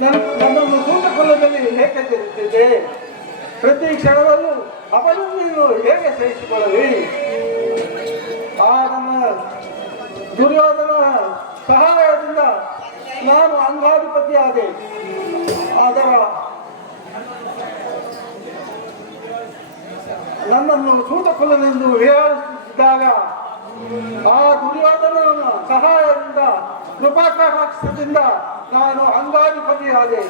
ನನ್ನನ್ನು ಸೂತಕುಲದಲ್ಲಿ ಏಕೆ ತಿರುತ್ತಿದೆ? ಪ್ರತಿ ಕ್ಷಣದಲ್ಲೂ ಅಪನನ್ನು ಹೇಗೆ ಸಹಿಸಿಕೊಳ್ಳಲಿ? ಆ ನನ್ನ ದುರ್ಯೋಧನ ಸಹಾಯದಿಂದ ನಾನು ಅಂಗಾಧಿಪತಿಯಾದೆ. ಅದರ ನನ್ನನ್ನು ಸೂತಕುಲನೆಂದು ವಿಹಾರಿಸಿದಾಗ ಆ ದುರ್ಯೋಧನನ ಸಹಾಯದಿಂದ ಕೃಪಾಕಟಾಕ್ಷದಿಂದ ನಾನು ಅಂಗಾಧಿಪತಿಯಾದೆ.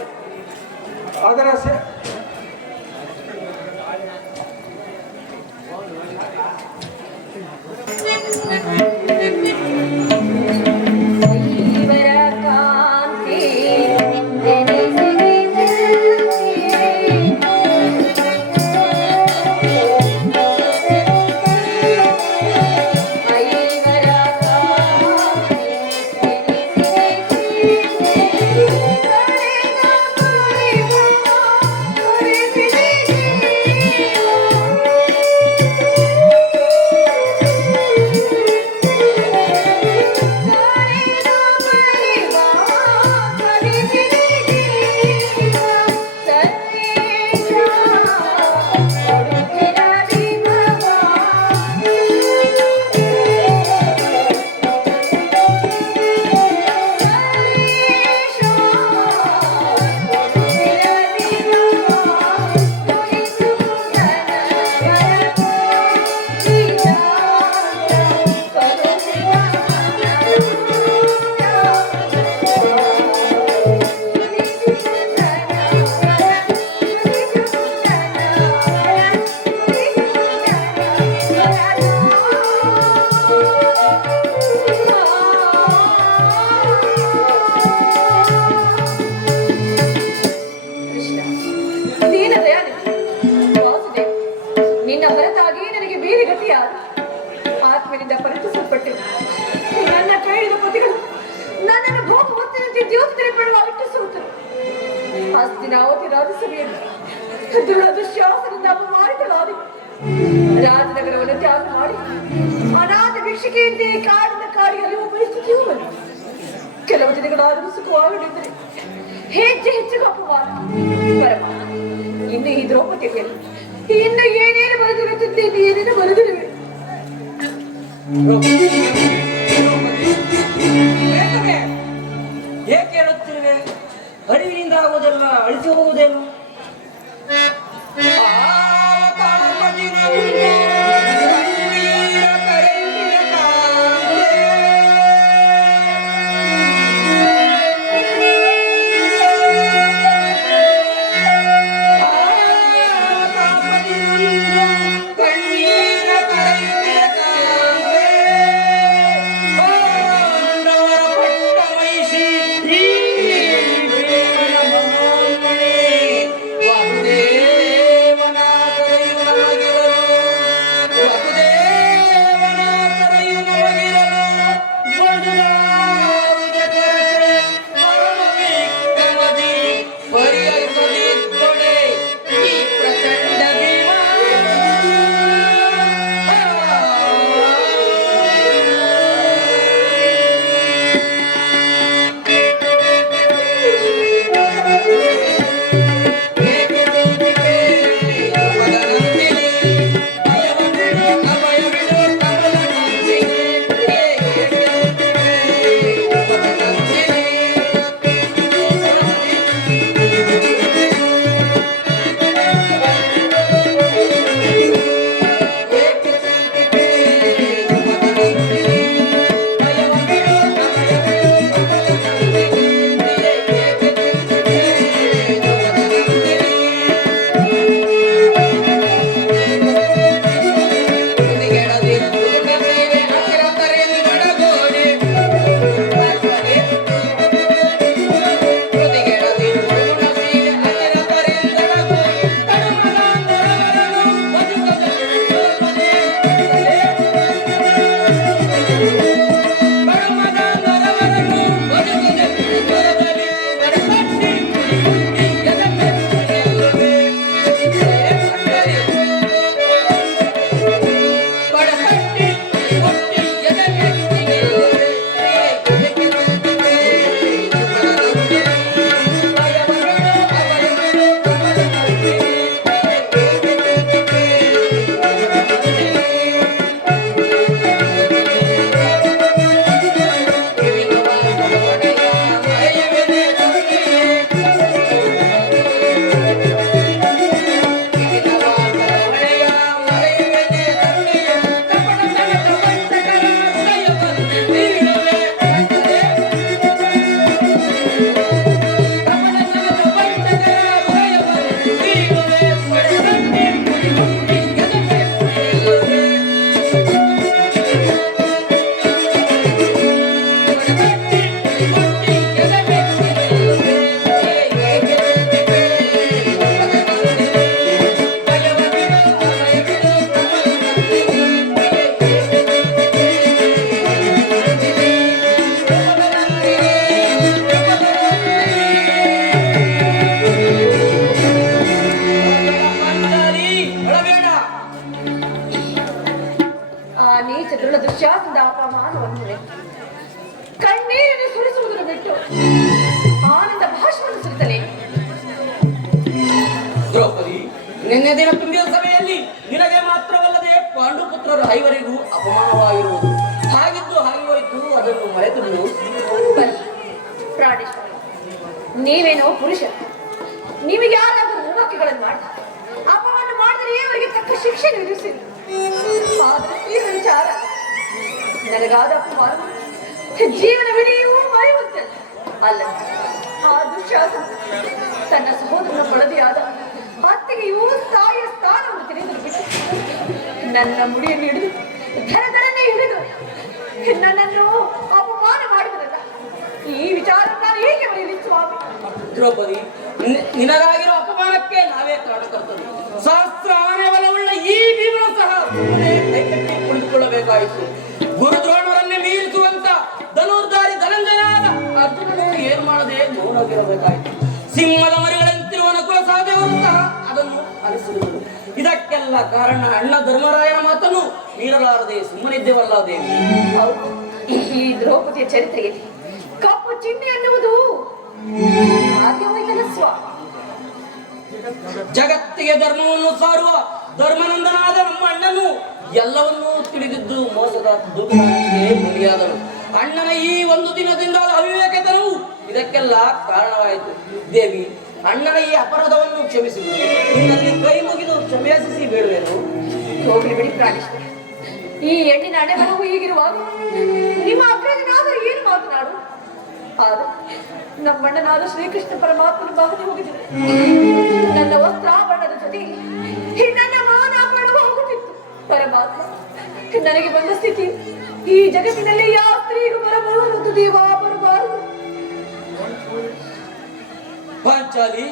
ಅದರ ಆತ್ಮನಿಂದ ಪರಿಚಿಸಲ್ಪಟ್ಟು ನನ್ನ ಕೈಯಿದ ಪತಿಗಳು ನನ್ನನ್ನು ಭೋಗ ಹೊತ್ತಿನಂತೆ ದ್ಯೋತನೆ ಪಡುವ ಇಟ್ಟಿಸುತ್ತರು. ಹಸ್ತಿನಾವತಿ ರಾಜಸಭೆಯಲ್ಲಿ ದುರದೃಶ್ಯಾಸನದಿಂದ ಅಪಮಾನಿತಳಾದೆ. ರಾಜನಗರವನ್ನು ತ್ಯಾಗ ಮಾಡಿ ಅನಾಥ ಭಿಕ್ಷೆಗೆಯಂತೆ ಕಾಡಿನ ಕಾಡಿಗೆ ಅಲಿಯುವ ಪರಿಸ್ಥಿತಿಯೂ ಬಂತು. ಕೆಲವು ದಿನಗಳಾದರೂ ಸುಖವಾಗದಿದ್ದರೆ ಹೆಚ್ಚು ಹೆಚ್ಚು ಅಪಮಾನ. ಪರಮ ಇನ್ನು ಈ ದ್ರೌಪದಿಯಲ್ಲಿ ಇನ್ನು ಏನೇನು ಬರೆದಿರುತ್ತದೆ, ಏನೇನು ಬರೆದಿರುವೆ. ಏಕೆ ಹೇಳುತ್ತಿರುವೆ? ಅಳಿವಿನಿಂದ ಆಗುವುದೆಲ್ಲ ಅಳಿಸಿ ಹೋಗುವುದೇನು? ಆನಂದ ಭಾಷಣವನ್ನು ಸುರಿತಲೇ ದ್ರೌಪದಿ, ನಿನ್ನೆ ದಿನ ತುಂಬಿದ ಸಭೆಯಲ್ಲಿ ನಿನಗೆ ಮಾತ್ರವಲ್ಲದೆ ಪಾಂಡುಪುತ್ರರ ಐವರಿಗೂ ಅಪಮಾನವಾಗಿರುವುದು. ಹಾಗಿದ್ದು ಹಾಗೆ ಹೋಯಿತು, ಅದನ್ನು ಮರೆತು ಬಿಡು. ಪ್ರಾಣೇಶ್ವರ, ನೀವೇನೋ ಪುರುಷ, ನಿಮಗೆ ಯಾರಾದರೂ ಮೂವಕ್ಕೆಗಳನ್ನು ಮಾಡ್ತಾರೆ, ಅಪಮಾನ ಮಾಡಿದರೆ ಅವರಿಗೆ ತಕ್ಕ ಶಿಕ್ಷೆ ವಿಧಿಸಿ. ಆದ್ರೆ ಸ್ತ್ರೀಯ ವಿಚಾರ ನನಗಾದ ಅಪಮಾನ ಜೀವನವಿಡಿಯೂ ಮರೆಯುವಂತೆ ಅಲ್ಲ. ಆ ದುಶ್ಯಾಸನ ತನ್ನ ಸಹೋದರನ ಪಳದಿಯಾದ ಅತ್ತಿಗೆಯೂ ತಾಯಿಯ ಸ್ಥಾನವನ್ನು ತಿಳಿದು ಬಿಟ್ಟು ನನ್ನ ಮುಡಿಯನ್ನು ಹಿಡಿದು ಧರಧರನ್ನೇ ಹಿಡಿದು ನನ್ನನ್ನು ಅಪಮಾನ ಮಾಡಿದರಲ್ಲ. ಈ ವಿಚಾರ ನಾನು ಹೇಗೆ ಬರೆಯಲಿ ಸ್ವಾಮಿ? ದ್ರೌಪದಿ, ನಿನಗಾಗಿರೋ ಅಪಮಾನಕ್ಕೆ ನಾವೇ ಕಾರಣಕರ್ತರು. ಶಾಸ್ತ್ರ ಆನೆ ಬಲವುಳ್ಳ ಈ ಭೀಮನು ಸಹ ಕೈಕಟ್ಟಿ ಕುಳಿತುಕೊಳ್ಳಬೇಕಾಯಿತು. ಗುರುದ್ರೋಣರನ್ನೇ ಮೀರಿಸುವಂತ ಧನುರ್ಧಾರಿ ಧನಂಜಯನಾದ ಅರ್ಜುನನು ಏನು ಮಾಡದೆ ಮೌನವಾಗಿರಬೇಕಾಯಿತು. ಸಿಂಹದ ಮರಿಗಳಂತಿರುವ ನಕುಲ ಸಹದೇವರು ಸಹ ಅದನ್ನು ಅನುಸರಿಸಿದರು. ಇದಕ್ಕೆಲ್ಲ ಕಾರಣ ಅಣ್ಣ ಧರ್ಮರಾಯನ ಮಾತನ್ನು ಮೀರಲಾರದೆ ಸುಮ್ಮನಿದ್ದೇವಲ್ಲ ದೇವಿ. ಈ ದ್ರೌಪದಿಯ ಚರಿತ್ರೆಯಲ್ಲಿ ಕಪ್ಪು ಚಿಹ್ನೆ ಎನ್ನುವುದು ಹಾಗೆ ಹೋಯ್ತಲ್ಲ ಸ್ವಾಮಿ. ಜಗತ್ತಿಗೆ ಧರ್ಮವನ್ನು ಸಾರುವ ಧರ್ಮನಂದನಾದ ನಮ್ಮ ಅಣ್ಣನು ಎಲ್ಲವನ್ನೂ ತಿಳಿದಿದ್ದು ಮೋಸದ ದುಃಖಕ್ಕೆ ಬಲಿಯಾದರು. ಅಣ್ಣನ ಈ ಒಂದು ದಿನದಿಂದ ಅವಿವೇಕತನವು ಇದಕ್ಕೆಲ್ಲ ಕಾರಣವಾಯಿತು. ದೇವಿ, ಅಣ್ಣನ ಈ ಅಪರಾಧವನ್ನು ಕ್ಷಮಿಸಿ ನಿನ್ನಲ್ಲಿ ಕೈ ಮುಗಿದು ಕ್ಷಮಿಸಿ ಬೇಡುವೆನು. ಹೋಗ್ಲಿ ಬಿಡಿ ಪ್ರಾಣೇಶ್ವರ, ಈ ಹೆಣ್ಣಿನ ಹಣೆ ಬರವು ಹೀಗಿರುವಾಗ ನಿಮ್ಮ ಅಗ್ರಜನಾದರೂ ಏನು ಮಾತನಾಡು. ಆದ್ರೆ ನಮ್ಮಣ್ಣನಾದ ಶ್ರೀಕೃಷ್ಣ ಪರಮಾತ್ಮನ ಬಾಹನೆ ಹೋಗಿದ್ದರು. ನನ್ನ ವಸ್ತ್ರಾಭರಣದ ಜೊತೆಗೆ ನನ್ನ ಮಾನಾಭರಣವು ಹೋಗುತ್ತಿತ್ತು. ಪರಮಾತ್ಮ ನನಗೆ ಬಂದ ಸ್ಥಿತಿ ಈ ಜಗತ್ತಿನಲ್ಲಿ ಯಾವ ಸ್ತ್ರೀಗೂ ಬರಬಾರದು ದೇವಾ, ಬರಬಾರದು. ಪಾಂಚಾಲಿ,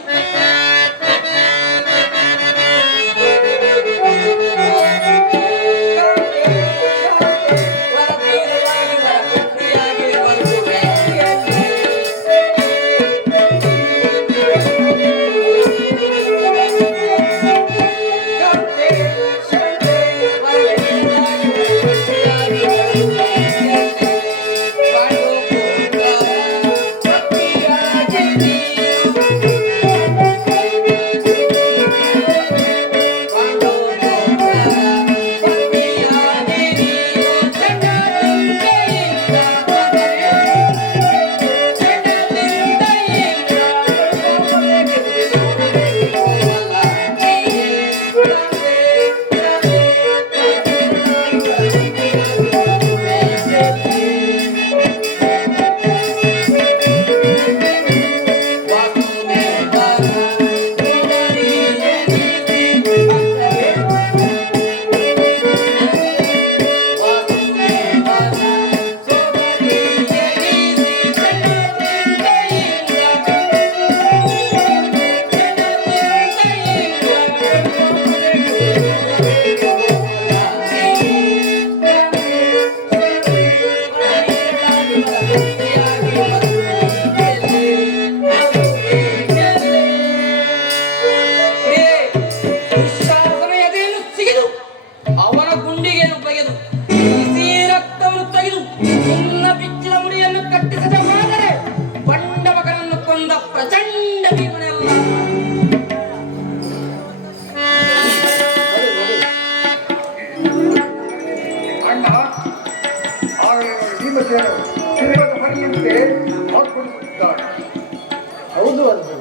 ಹೌದು ಅರ್ಜುನ,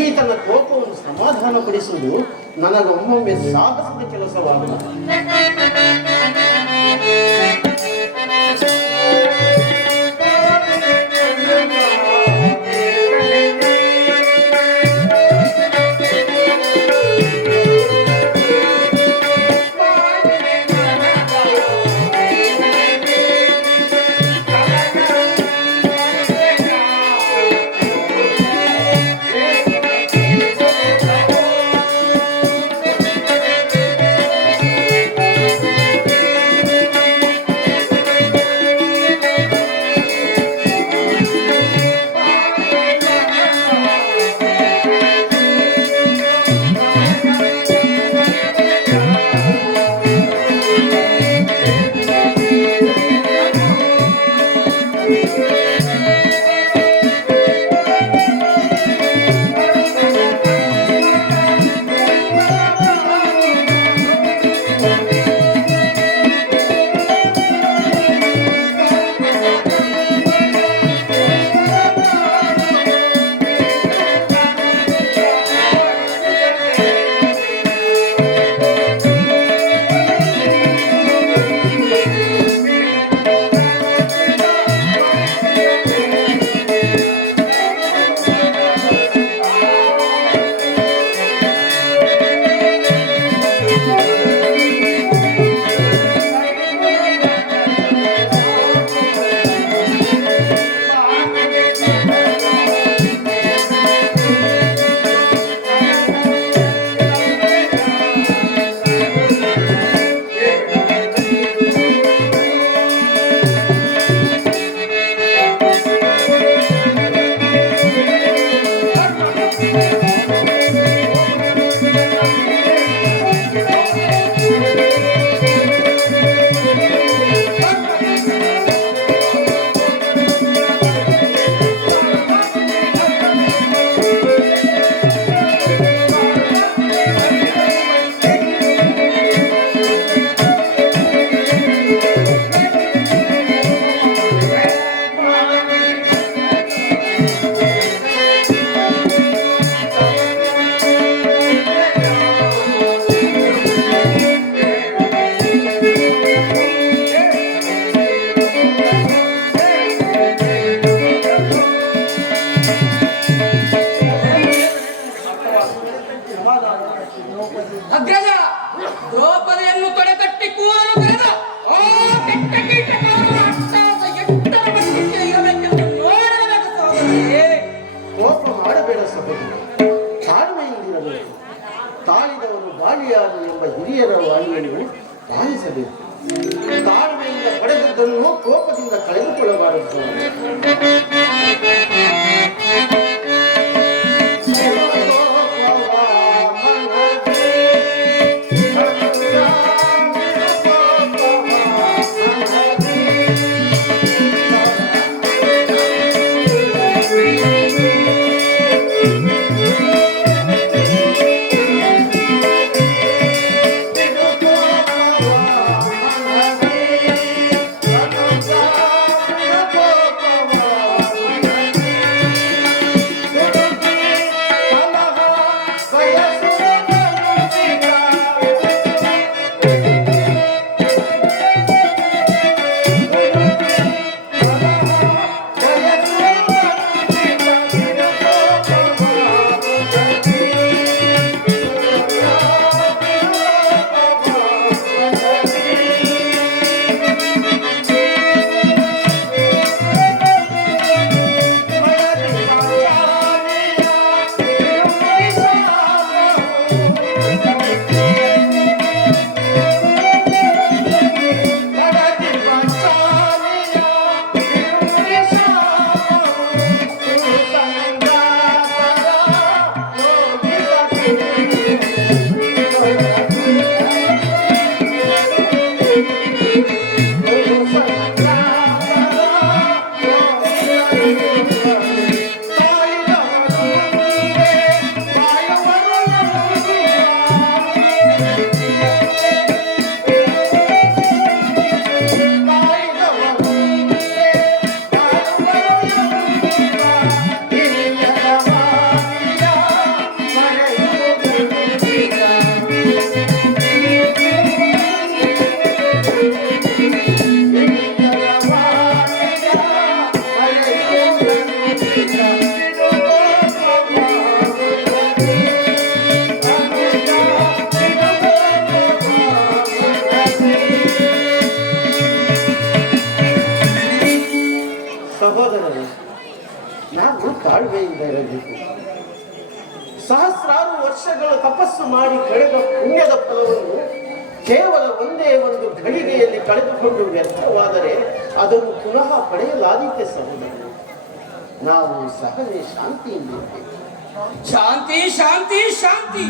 ಈತನ ಕೋಪವನ್ನು ಸಮಾಧಾನಪಡಿಸುವುದು ನನಗೊಮ್ಮೊಮ್ಮೆ ಸಾಹಸದ ಕೆಲಸವಾಗುತ್ತದೆ. ಅಗ್ರಜ ದ್ರೌಪದಿಯನ್ನು ತೊಡೆಕಟ್ಟಿ ಕೂರಲು ಕರೆದ ಆ ಕೆಟ್ಟ ಕೀಟಕಾರನ ಅಟ್ಟಾಸ ಎಟ್ಟರ ಮಟ್ಟಿಗೆ ಇರಬೇಕೆಂದು ನೋಡಬೇಕು ಸಹೋದರರೇ. ಕೋಪ ಮಾಡಬೇಡ ಸಹೋದರ, ತಾಳ್ಮೆಯಿಂದಿರಬೇಕು. ತಾಳಿದವರು ಗಾಳಿಯಾರು ಎಂಬ ಹಿರಿಯರ ವಾಣಿಯನ್ನು ಪಾಲಿಸಬೇಕು. ತಾಳ್ಮೆಯಿಂದ ಪಡೆದದ್ದನ್ನು ಕೋಪದಿಂದ ಕಳೆದುಕೊಳ್ಳಬಾರದು. ಸಹೋದರರೇ, ನಾವು ತಾಳ್ಮೆಯಿಂದ ಇರಬೇಕು. ಸಹಸ್ರಾರು ವರ್ಷಗಳ ತಪಸ್ಸು ಮಾಡಿ ಕಳೆದ ಪುಣ್ಯದ ಫಲವನ್ನು ಕೇವಲ ಒಂದೇ ಒಂದು ಘಳಿಗೆಯಲ್ಲಿ ಕಳೆದುಕೊಂಡು ವ್ಯರ್ಥವಾದರೆ ಅದನ್ನು ಪುನಃ ಪಡೆಯಲಾದೀತೆ ಸಹೋದರ. ನಾವು ಸಹಜ ಶಾಂತಿಯಿಂದ ಇರಬೇಕು. ಶಾಂತಿ ಶಾಂತಿ ಶಾಂತಿ.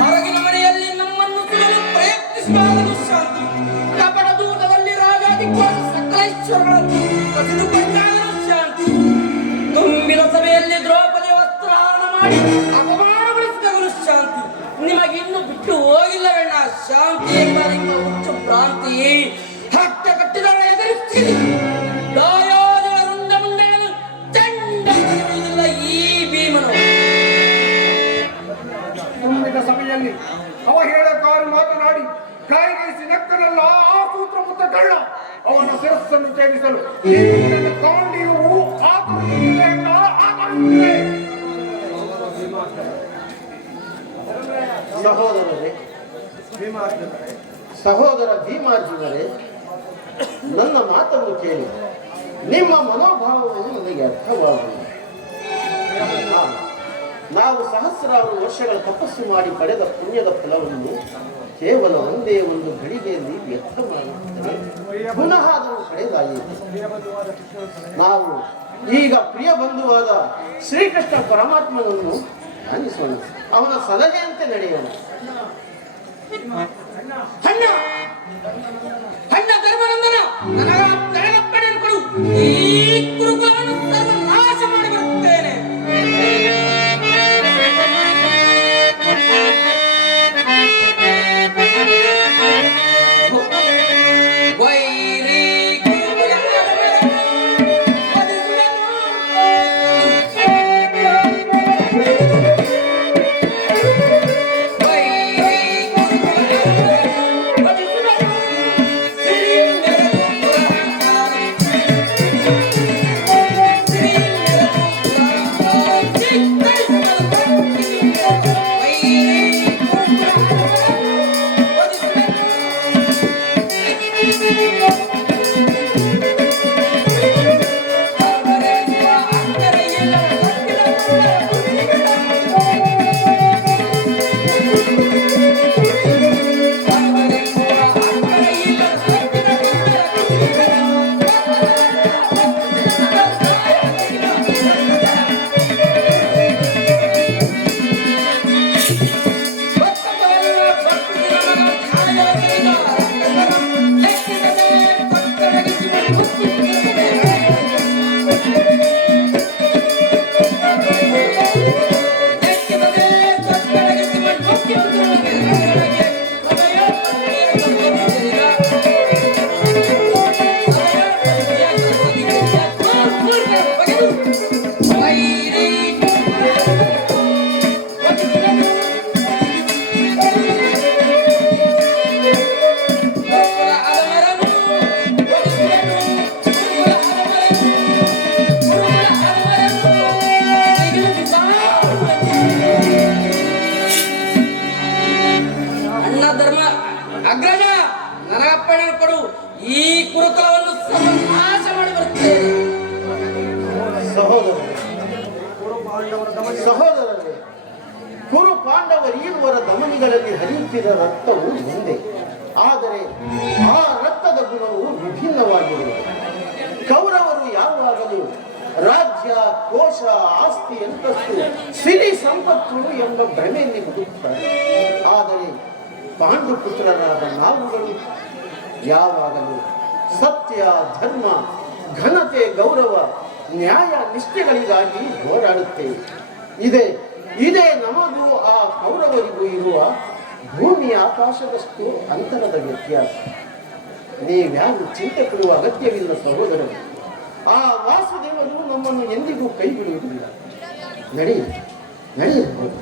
ಹೊರಗಿನ ಮನೆಯಲ್ಲಿ ನಮ್ಮನ್ನು ಸುಡಲು ಪ್ರಯತ್ನಿಸುವಾಗಲೂ ಶಾಂತಿ. ಕಪಟ ದೂತದಲ್ಲಿ ರಾಜಾಧಿಕಾರಿ ಸಕಲೇಶ್ವರಗಳನ್ನು ಕಸಿದುಕೊಂಡಾಗಲೂ ಶಾಂತಿ. ತುಂಬಿದ ಸಭೆಯಲ್ಲಿ ದ್ರೌಪದಿ ವಸ್ತ್ರಹರಣ ಮಾಡಿ ಅಪಮಾನಗೊಳಿಸಿದಾಗಲೂ ಶಾಂತಿ. ನಿಮಗಿನ್ನು ಬಿಟ್ಟು ಹೋಗಿಲ್ಲವೆಣ್ಣ ಶಾಂತಿ ಎಂಬ ನಿಮ್ಮ ಹುಚ್ಚು ಭ್ರಾಂತಿ. ಹಟ್ಟ ಕಟ್ಟಿದವರ ಎದುರಿಸ್ತೀರಿ. ದಾಯಾದಿಗಳ ರುಂಡ ಮುಂಡಗಳನ್ನು ಚಂಡ ಬಿಡುವುದಿಲ್ಲ ಈ ಭೀಮನು. ತುಂಬಿದ ಸಭೆಯಲ್ಲಿ ಅವಹೇಳಕಾರಿ ಮಾತನಾಡಿ ಕೈಗೈಸಿ ನಕ್ಕನಲ್ಲ ಆ ಸೂತ್ರಪುತ್ತ ಕಳ್ಳ. ಅವನ ಶಿರಸ್ಸನ್ನು ಛೇದಿಸಲು ಕಾಂಡಿಯು ಸಹೋದರರೇ, ಸಹೋದರ ಭೀಮಾರ್ಜುನರೇ, ನನ್ನ ಮಾತನ್ನು ಕೇಳಿ. ನಿಮ್ಮ ಮನೋಭಾವವನ್ನು ನನಗೆ ಅರ್ಥವಾಗುವುದು. ನಾವು ಸಹಸ್ರಾರು ವರ್ಷಗಳ ತಪಸ್ಸು ಮಾಡಿ ಪಡೆದ ಪುಣ್ಯದ ಫಲವನ್ನು ಕೇವಲ ಒಂದೇ ಒಂದು ಘಳಿಗೆಯಲ್ಲಿ ವ್ಯರ್ಥ ಮಾಡುತ್ತದೆ. ಪುನಃ ಅದನ್ನು ಪಡೆದಾಯಿತು. ನಾವು ಈಗ ಪ್ರಿಯ ಬಂಧುವಾದ ಶ್ರೀಕೃಷ್ಣ ಪರಮಾತ್ಮನನ್ನು ಧ್ಯಾನಿಸೋಣ. ಅವನ ಸಲಹೆಯಂತೆ ನಡೆಯೋಣ. ಅಣ್ಣ ಅಣ್ಣ ಧರ್ಮನಂದನ, ನನಗಪ್ಪಣೆಯನ್ನು ಕೊಡು. ಈ ಕುರುಗಳನ್ನು ಸರ್ವನಾಶ ಮಾಡಿಬಿಡುತ್ತೇನೆ. ಸಹೋದರರೇ, ಕುರು ಪಾಂಡವರೀರುವರ ಧಮನಿಗಳಲ್ಲಿ ಹರಿಯುತ್ತಿರುವ ರಕ್ತವು ಒಂದೇ, ಆದರೆ ಆ ರಕ್ತದ ಗುಣವು ವಿಭಿನ್ನವಾಗಿರುವುದು. ಕೌರವರು ಯಾವಾಗಲೂ ರಾಜ್ಯ, ಕೋಶ, ಆಸ್ತಿ, ಅಂತಸ್ತು, ಸಿರಿ ಸಂಪತ್ತು ಎಂಬ ಭ್ರಮೆಯಲ್ಲಿ ಬದುಕುತ್ತಾರೆ. ಆದರೆ ಪಾಂಡುಪುತ್ರರಾದ ನಾವುಗಳು ಯಾವಾಗಲೂ ಸತ್ಯ, ಧರ್ಮ, ಘನತೆ, ಗೌರವ, ನ್ಯಾಯ, ನಿಷ್ಠೆಗಳಿಗಾಗಿ ಹೋರಾಡುತ್ತೇವೆ. ಇದೇ ನಮಗೂ ಆ ಕೌರವರಿಗೂ ಇರುವ ಭೂಮಿ ಆಕಾಶದಷ್ಟು ಅಂತರದ ವ್ಯತ್ಯಾಸ. ನೀವ್ಯಾರು ಚಿಂತೆ ಪಡುವ ಅಗತ್ಯವಿಲ್ಲ ಸಹೋದರರು. ಆ ವಾಸುದೇವರು ನಮ್ಮನ್ನು ಎಂದಿಗೂ ಕೈ ಬಿಡುವುದಿಲ್ಲ. ನಡೆಯಬಹುದು.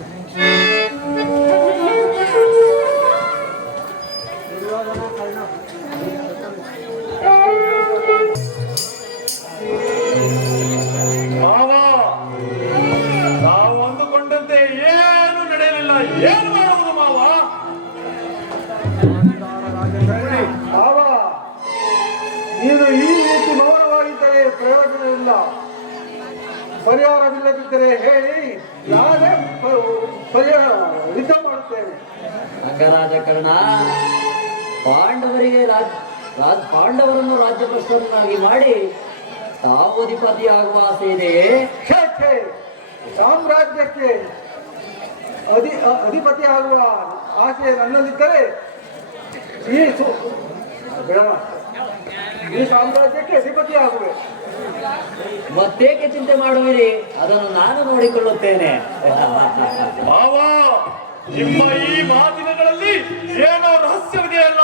ನಾವು ಅಂದುಕೊಂಡಂತೆ ಏನು ನಡೆಯಲಿಲ್ಲ. ಏನು ಮಾಡುವುದು ಮಾವ? ನೀನು ಈ ರೀತಿ ಮೌನವಾಗಿದ್ದರೆ ಪ್ರಯೋಜನವಿಲ್ಲ. ಪರಿಹಾರವಿಲ್ಲದಿದ್ದರೆ ಹೇಳಿ, ನಾನೇ ಪರಿಹಾರ ಯುದ್ಧ ಮಾಡುತ್ತೇನೆ. ಅಂಗರಾಜ ಕರ್ಣ, ಪಾಂಡವರನ್ನು ರಾಜ್ಯಭ್ರಷ್ಟರನ್ನಾಗಿ ಮಾಡಿ ತಾವು ಅಧಿಪತಿಯಾಗುವ ಆಸೆ ಇದೆಯೇ? ಸಾಮ್ರಾಜ್ಯಕ್ಕೆ ಅಧಿಪತಿ ಆಗುವ ಆಸೆ ನನ್ನಲ್ಲಿದ್ದರೆ ಈ ಸಾಮ್ರಾಜ್ಯಕ್ಕೆ ಅಧಿಪತಿ ಆಗುವೆ. ಮತ್ತೇಕೆ ಚಿಂತೆ ಮಾಡುವಿರಿ? ಅದನ್ನು ನಾನು ನೋಡಿಕೊಳ್ಳುತ್ತೇನೆ. ಮಾವ, ನಿಮ್ಮ ಈ ಮಾತಿನಗಳಲ್ಲಿ ಏನೋ ರಹಸ್ಯವಿದೆಯಲ್ಲ?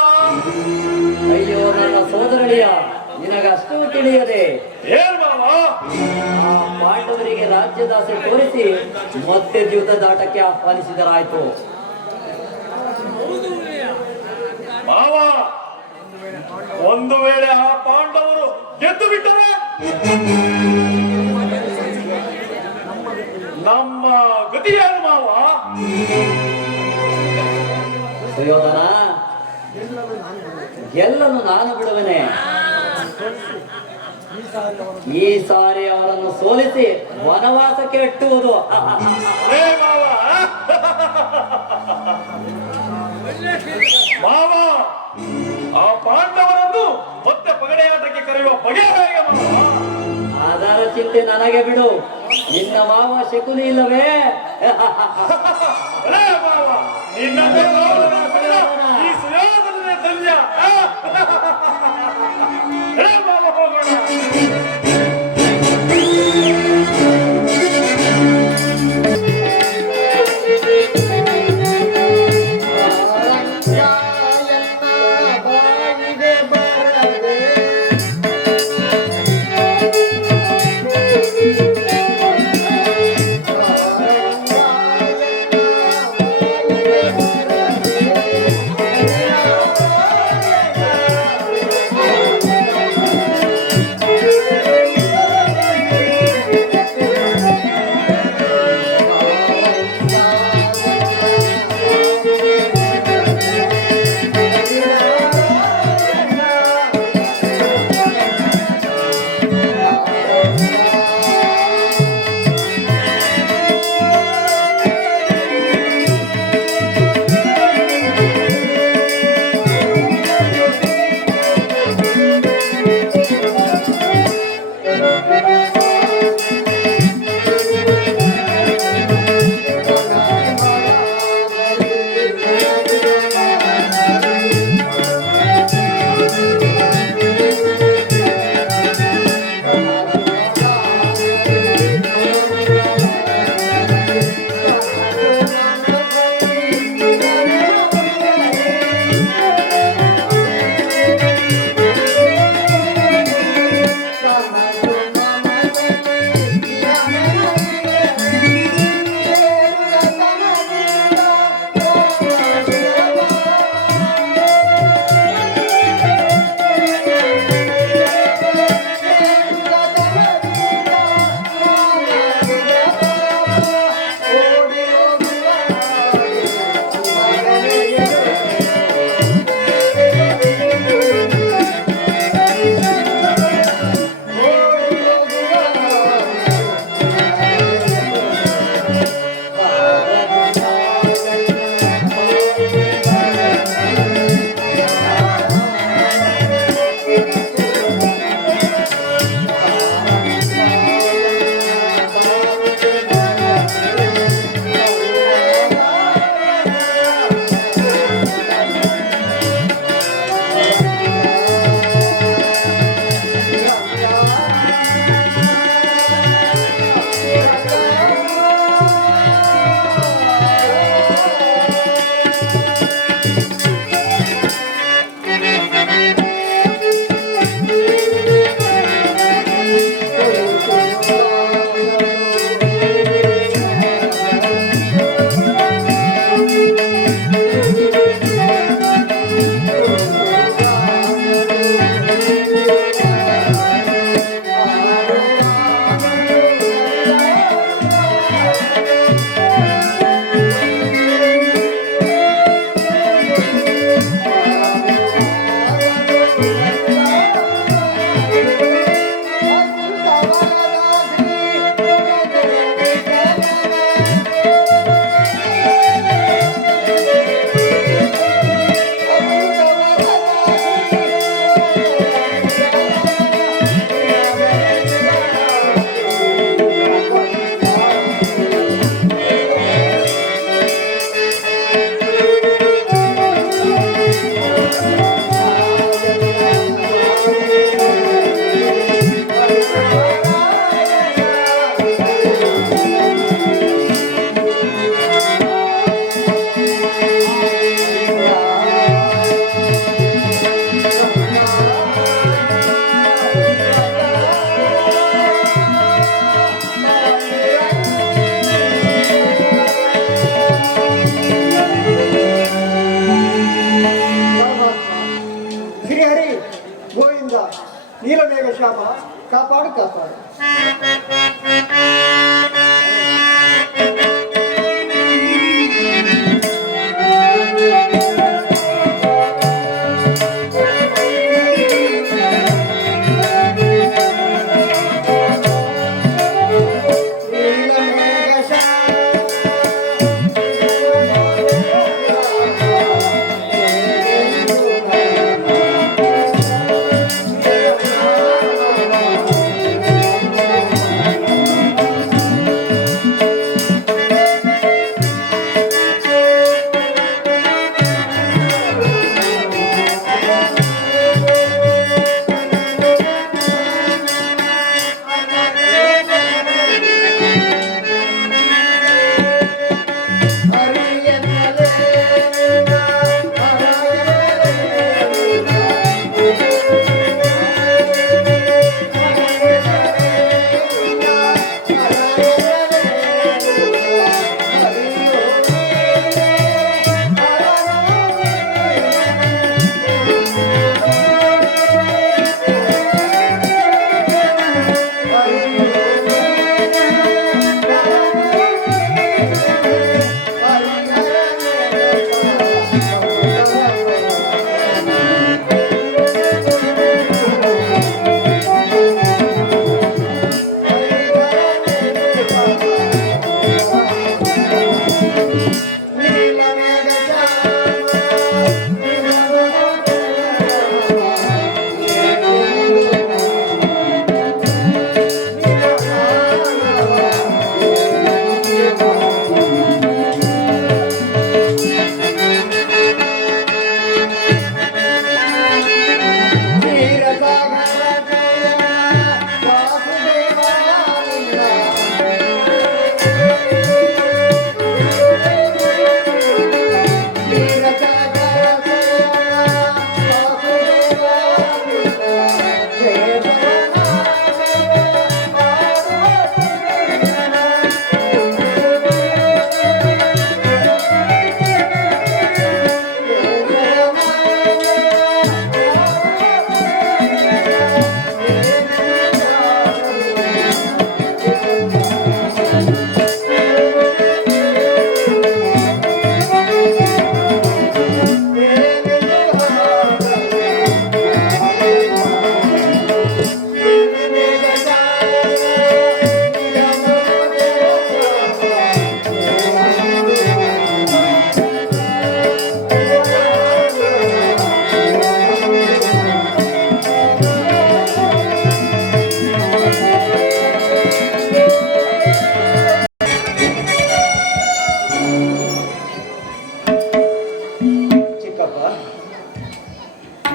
ಅಯ್ಯೋ ನನ್ನ ಸೋದರಳಿಯ, ನಿನಗಷ್ಟು ತಿಳಿಯದೆ ಏನ್ ಮಾವ? ಆ ಪಾಂಡವರಿಗೆ ರಾಜ್ಯದಾಸೆ ತೋರಿಸಿ ಮತ್ತೆ ಯುದ್ಧದಾಟಕ್ಕೆ ಆಹ್ವಾನಿಸಿದರಾಯ್ತು. ಮಾವ, ಒಂದು ವೇಳೆ ಆ ಪಾಂಡವರು ಗೆದ್ದು ಬಿಟ್ಟರೆ ನಮ್ಮ ಗತಿಯೇನು ಮಾವ? ಸುಯೋಧನ, ಗೆಲ್ಲನು ನಾನು ಬಿಡುವನೆ. ಈ ಸಾರಿ ಅವರನ್ನು ಸೋಲಿಸಿ ವನವಾಸಕ್ಕೆ ಅಟ್ಟುವುದು. ಮಾವ, ಆ ಪಾಂಡವರನ್ನು ಮತ್ತೆ ಪಗಡೆಯಾಟಕ್ಕೆ ಕರೆಯುವ ಬಗೆ ಹೇಗೆ ಮಾವ? ಅದರ ಚಿಂತೆ ನನಗೆ ಬಿಡು. ನಿನ್ನ ಮಾವ ಶಕುನಿ ಇಲ್ಲವೇ? ಮಾವ, ನಿನ್ನ ಈ ಸುಯೋಧನೇ ಧನ್ಯ. ಮಾವ, ಹೋಗೋಣ. ಶ್ಯಾಮ, ಕಾಪಾಡು ಕಾಪಾಡು.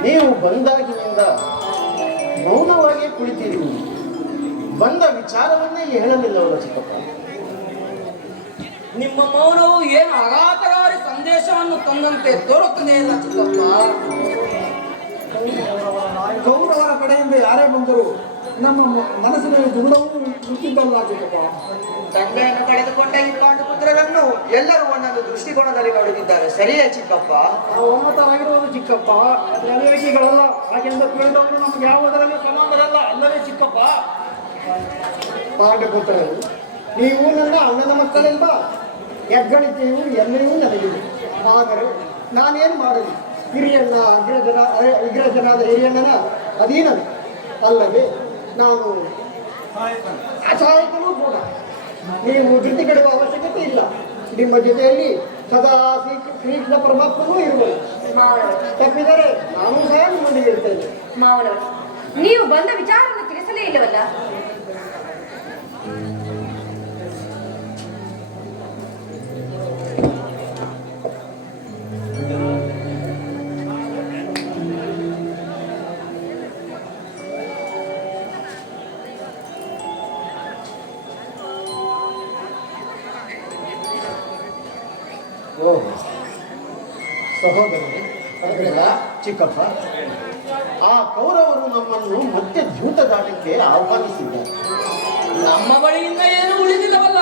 ನೀವು ಬಂದಾಗಿನಿಂದ ಮೌನವಾಗಿ ಕುಳಿತಿದ್ದೀರಿ. ಬಂದ ವಿಚಾರವನ್ನೇ ಹೇಳಲಿಲ್ಲವಲ್ಲ ಚಿಕ್ಕಪ್ಪ? ನಿಮ್ಮ ಮೌನವು ಏನು ಆಘಾತಕಾರಿ ಸಂದೇಶವನ್ನು ತಂದಂತೆ ತೋರುತ್ತದೆ ಇಲ್ಲ ಚಿಕ್ಕಪ್ಪ. ಕೌರವರ ಕಡೆಯಿಂದ ಯಾರೇ ಬಂದರೂ ನಮ್ಮ ಮನಸ್ಸಿನಲ್ಲಿ ದುಗುಡವೂ ಮುಟ್ಟಿದ್ದಲ್ಲ ಚಿಕ್ಕಪ್ಪ. ತಂದೆಯನ್ನು ಕಳೆದುಕೊಂಡ ಈ ಪಾಂಡುಪುತ್ರರನ್ನು ಎಲ್ಲರೂ ಒಂದೊಂದು ದೃಷ್ಟಿಕೋನದಲ್ಲಿ ನೋಡುತ್ತಿದ್ದಾರೆ, ಸರಿಯೇ ಚಿಕ್ಕಪ್ಪ? ನಾವು ಒಮ್ಮತವಾಗಿರುವುದು ಚಿಕ್ಕಪ್ಪ, ಅವಿವೇಕಿಗಳಲ್ಲ. ಹಾಗೆಂದು ಕೇಳಿದವರು ನಮ್ಗೆ ಯಾವುದರಲ್ಲಿ ಸಮಾನರಲ್ಲ ಅಲ್ಲವೇ ಚಿಕ್ಕಪ್ಪ? ಪಾಂಡುಪುತ್ರರು, ನೀವು ನನ್ನ ಅಣ್ಣನ ಮಕ್ಕಳೆಲ್ವಾ? ಹೆಗ್ಗಳಿಕೆಯು ಎಲ್ಲವೂ ನನಗಿದೆ. ಆದರೆ ನಾನೇನು ಮಾಡಲಿ? ಹಿರಿಯಣ್ಣ ಅಗ್ರಜನಾದ ಹಿರಿಯಣ್ಣನ ಅಧೀನ ಅಲ್ಲದೆ ನಾನು ಅಸಹಾಯಕನೂ ಕೂಡ. ನೀವು ಧೃತಿ ಕೆಡುವ ಅವಶ್ಯಕತೆ ಇಲ್ಲ. ನಿಮ್ಮ ಜೊತೆಯಲ್ಲಿ ಸದಾ ಶ್ರೀಕೃಷ್ಣ ಪರಮಾತ್ಮನೂ ಇರುವುದು. ತಪ್ಪಿದರೆ ನಾನು ಸಹ ನಿಮ್ಮೊಂದಿಗೆ ಇರ್ತೇನೆ. ಮಾವನವರು, ನೀವು ಬಂದ ವಿಚಾರವನ್ನು ತಿಳಿಸಲೇ ಇಲ್ಲವಲ್ಲ? ಸಹೋದರ ಚಿಕ್ಕಪ್ಪ, ಆ ಕೌರವರು ನಮ್ಮನ್ನು ಮತ್ತೆ ಜೂತದಾಟಕ್ಕೆ ಆಹ್ವಾನಿಸಿದ್ದಾರೆ. ನಮ್ಮ ಬಳಿಯಿಂದ ಏನು ಉಳಿದಿಲ್ಲವಲ್ಲ?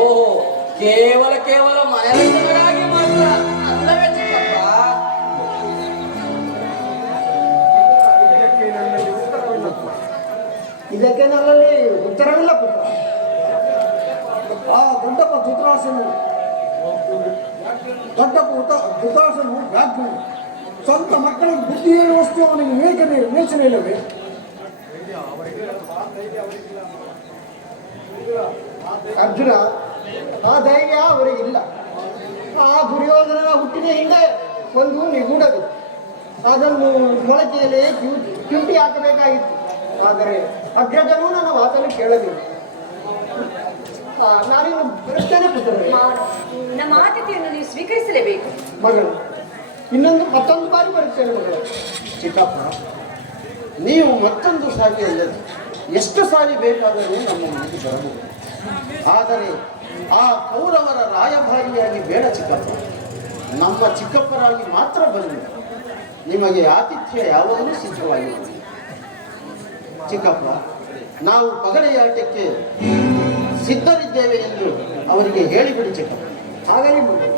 ಓಹೋ, ಕೇವಲ ಮನರಂಜನೆಗಾಗಿ ಮಾತ್ರ ಅಲ್ಲವೇ ಚಿಕ್ಕಪ್ಪ? ಇದಕ್ಕೆ ನನ್ನಲ್ಲಿ ಉತ್ತರವಿಲ್ಲಪ್ಪ. ಎಚ್ಚರವಿಲ್ಲ ಪುತ್ರ. ಆ ದೊಡ್ಡಪ್ಪ ಧೃತರಾಷ್ಟ್ರನು ವ್ಯಾಘ್ರನು ಸ್ವಂತ ಮಕ್ಕಳಿಗೆ ಬುದ್ಧಿ ಹೇಳುವಷ್ಟು ಅವನಿಗೆ ವಿವೇಚನೆ ಇಲ್ಲವೇ? ಅರ್ಜುನ, ಆ ಧೈರ್ಯ ಅವರಿಗಿಲ್ಲ. ಆ ದುರ್ಯೋಧನನ ಹುಟ್ಟಿನ ಹಿಂದೆ ಒಂದು ನಿಗೂಢವಿದೆ. ಅದನ್ನು ಮೊಳಕೆಯಲ್ಲಿ ಕ್ಯೂಟಿ ಹಾಕಬೇಕಾಗಿತ್ತು. ಆದರೆ ಅಗ್ರಜನು ನನ್ನ ಮಾತನ್ನು ಕೇಳಬೇಕು. ನಾನಿನ್ನು ಬರುತ್ತೇನೆ ಪುತ್ರರೇ. ನಮ್ಮ ಆತಿಥ್ಯವನ್ನು ನೀವು ಸ್ವೀಕರಿಸಲೇಬೇಕು. ಮಗಳು, ಮತ್ತೊಂದು ಬಾರಿ ಬರುತ್ತೇನೆ ಮಗಳು. ಚಿಕ್ಕಪ್ಪ, ನೀವು ಮತ್ತೊಂದು ಸಾರಿ ಅಲ್ಲದು ಎಷ್ಟು ಸಾರಿ ಬೇಕಾದರೂ ನಮ್ಮ ಮನೆಗೆ ಬರಬಹುದು. ಆದರೆ ಆ ಕೌರವರ ರಾಯಭಾರಿಯಾಗಿ ಬೇಡ ಚಿಕ್ಕಪ್ಪ. ನಮ್ಮ ಚಿಕ್ಕಪ್ಪರಾಗಿ ಮಾತ್ರ ಬನ್ನಿ. ನಿಮಗೆ ಆತಿಥ್ಯ ಯಾವಾಗಲೂ ಸಿದ್ಧವಾಗಿರುತ್ತದೆ. ಚಿಕ್ಕಪ್ಪ, ನಾವು ಪಗಡೆಯಾಟಕ್ಕೆ ಸಿದ್ಧರಿದ್ದೇವೆ ಎಂದು ಅವರಿಗೆ ಹೇಳಿಬಿಡಿ ಚಿಕ್ಕಪ್ಪ. ಹಾಗಲಿ ಮಗಳು.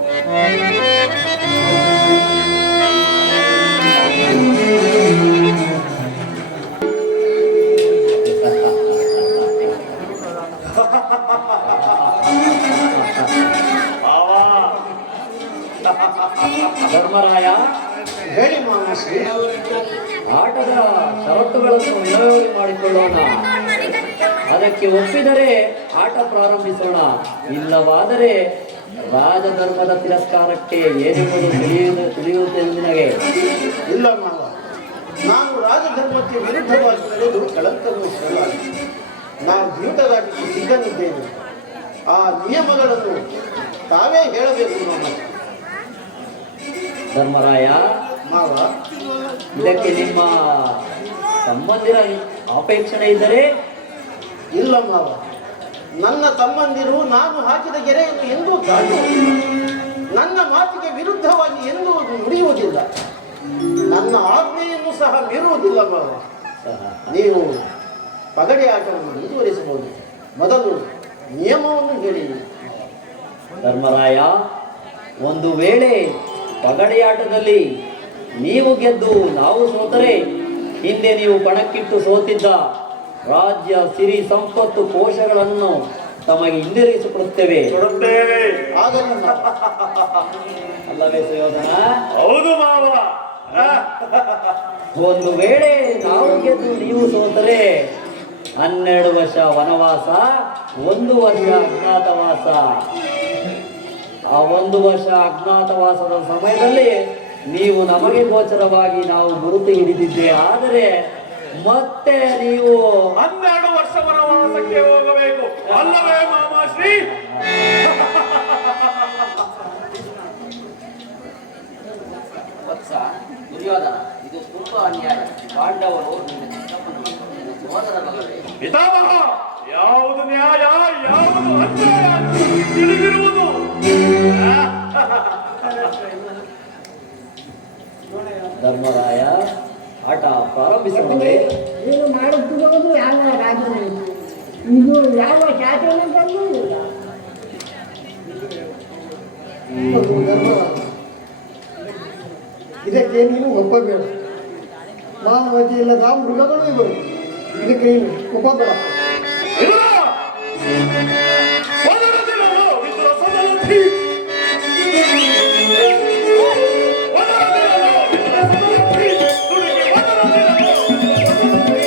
ಧರ್ಮರಾಯ, ಹೇಳಿ ಮಾನಶ್ರೀ. ಆಟದ ಷರತ್ತುಗಳನ್ನು ವಿನಿಯೋಗ ಮಾಡಿಕೊಳ್ಳೋಣ. ಅದಕ್ಕೆ ಒಪ್ಪಿದರೆ ಆಟ ಪ್ರಾರಂಭಿಸೋಣ, ಇಲ್ಲವಾದರೆ ರಾಜಧರ್ಮದ ತಿರಸ್ಕಾರಕ್ಕೆ ಏನೆಂಬುದು ತಿಳಿಯುತ್ತದೆ ನಿನಗೆ. ಇಲ್ಲ ಮಾವ, ನಾನು ರಾಜಧರ್ಮಕ್ಕೆ ವಿರುದ್ಧವಾಗಿ ನಡೆದು ಕಳಂಕವನ್ನು ಸಲ್ಲ. ನಾನು ದ್ಯೂತಗಾಟಕ್ಕೆ ಸಿದ್ಧನಿದ್ದೇನೆ. ಆ ನಿಯಮಗಳನ್ನು ತಾವೇ ಹೇಳಬೇಕು ಮಾವ. ಧರ್ಮರಾಯ, ಮಾವ, ಇದಕ್ಕೆ ನಿಮ್ಮ ಸಂಬಂಧಿರ ಅಪೇಕ್ಷಣೆ ಇದ್ದರೆ? ಇಲ್ಲ ಮಾವ, ನನ್ನ ತಮ್ಮಂದಿರು ನಾನು ಹಾಕಿದ ಗೆರೆಯನ್ನು ಎಂದೂ ದಾಟುವುದಿಲ್ಲ. ನನ್ನ ಮಾತಿಗೆ ವಿರುದ್ಧವಾಗಿ ಎಂದೂ ನುಡಿಯುವುದಿಲ್ಲ. ನನ್ನ ಆಜ್ಞೆಯನ್ನು ಸಹ ಮೀರುವುದಿಲ್ಲ ಮಾವ. ನೀವು ಪಗಡೆ ಆಟವನ್ನು ಮುಂದುವರಿಸಬಹುದು. ಮೊದಲು ನಿಯಮವನ್ನು ಹೇಳಿ. ಧರ್ಮರಾಯ, ಒಂದು ವೇಳೆ ಪಗಡೆಯಾಟದಲ್ಲಿ ನೀವು ಗೆದ್ದು ನಾವು ಸೋತರೆ ಹಿಂದೆ ನೀವು ಪಣಕ್ಕಿಟ್ಟು ಸೋತಿದ್ದ ರಾಜ್ಯ ಸಿರಿ ಸಂಪತ್ತು ಕೋಶಗಳನ್ನು ತಮಗೆ ಹಿಂದಿರುಗಿಸಿಕೊಡುತ್ತೇವೆ. ಆಗಲಿ ಅಲ್ಲವೇ ಸುಯೋಧನ? ಹೌದು ಮಾವ. ಒಂದು ವೇಳೆ ನಾವು ಗೆದ್ದು ನೀವು ಸೋತರೆ 12 ವರ್ಷ ವನವಾಸ, 1 ವರ್ಷ ಅಜ್ಞಾತವಾಸ. ಆ 1 ವರ್ಷ ಅಜ್ಞಾತವಾಸದ ಸಮಯದಲ್ಲಿ ನೀವು ನಮಗೆ ಗೋಚರವಾಗಿ ನಾವು ಗುರುತು ಹಿಡಿದಿದ್ದೆ. ಆದರೆ ಮತ್ತೆ ನೀವು 12 ವರ್ಷ ವನವಾಸಕ್ಕೆ ಹೋಗಬೇಕು ಅಲ್ಲವೇ ಮಾಮಾಶ್ರೀ? ವತ್ಸ ದುರ್ಯೋಧನ, ಇದು ತುಂಬಾ ಅನ್ಯಾಯ. ಪಾಂಡವರು ನಿನ್ನ ಚಿಕ್ಕಪ್ಪನ ಮಕ್ಕಳು, ನಿನ್ನ ಸಹೋದರರಲ್ಲವೇ? ಪಿತಾಮಹ, ಯಾವುದು ನ್ಯಾಯ ಯಾವುದು ಅನ್ಯಾಯ ತಿಳಿದಿರುವುದು. ಧರ್ಮರಾಯ, ಆಟ ಪ್ರಾರಂಭಿಸೋಣವೇ? ಏನು ಮಾಡುತ್ತಿರುವುದು ಯಾವ ರಾಜ್ಯ? ಇದು ಯಾವ ಶಾಸನದಲ್ಲೂ ಇಲ್ಲ. ಇದಕ್ಕೆ ನೀನು ಒಪ್ಪಬೇಡ. ಮಾನವತೆ ಇಲ್ಲದ ಮೃಗಗಳು ಇವರು. ಇದಕ್ಕೆ ನೀನು ಒಪ್ಪಬೇಡ. ಇಲ್ಲ, ವದನದಿನಲು ವಿದ್ರಸದಲಧಿ. ವದನದಿನಲು ವಿದ್ರಸದಲಧಿ. ನುಡಿಗೆ ವದನದಿನಲು ವಿದ್ರಸದಲಧಿ.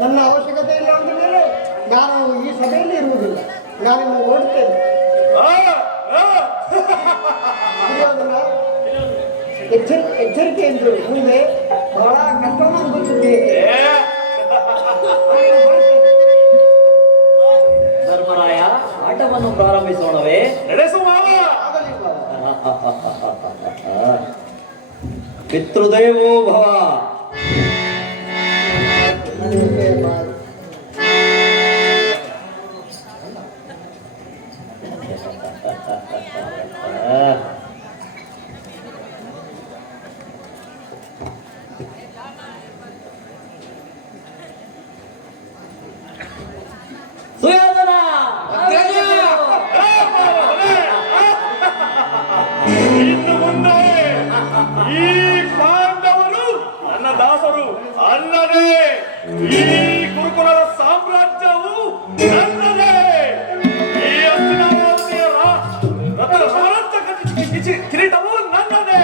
ನನ್ನ ಅವಶ್ಯಕತೆ ಇಲ್ಲ ಅಂದ ಮೇಲೆ ನಾನು ಈ ಸಭೆಯಲ್ಲಿ ಇರುವುದಿಲ್ಲ. ನಾನಿನ್ನು ಹೊರಡ್ತೇನೆ. ಆ, ಆ. ದುರ್ಯೋಧನ, ಎಚ್ಚರಿಕೆಯಿಂದ ಮುಂದೆ ಬಹಳ ಕಷ್ಟವನ್ನು ಅನುಭವಿಸಿದ್ದೇನೆ. ಏ, ಧರ್ಮರಾಯ, ಆಟವನ್ನು ಪ್ರಾರಂಭಿಸೋಣವೇ? ನಡೆಸು ಮಾವ. ಆಗಲಿ ಮಾವ. ಪಿತೃದೇವೋ ಭವ. ನನಗೆ ಮಾವ. ಸುಯೋಧನ, ಇನ್ನು ಮುಂದೆ ಈ ಪಾಂಡವರು ನನ್ನ ದಾಸರು ಅಲ್ಲದೆ ಈ ಗುರುಕುಲದ ಸಾಮ್ರಾಜ್ಯವು ನನ್ನದೇ. ಈ ಹಸ್ತಿನಾವತಿಯ ರತ್ನ ಸಾಮ್ರಾಜ್ಯ ಕಿರೀಟವು ನನ್ನದೇ.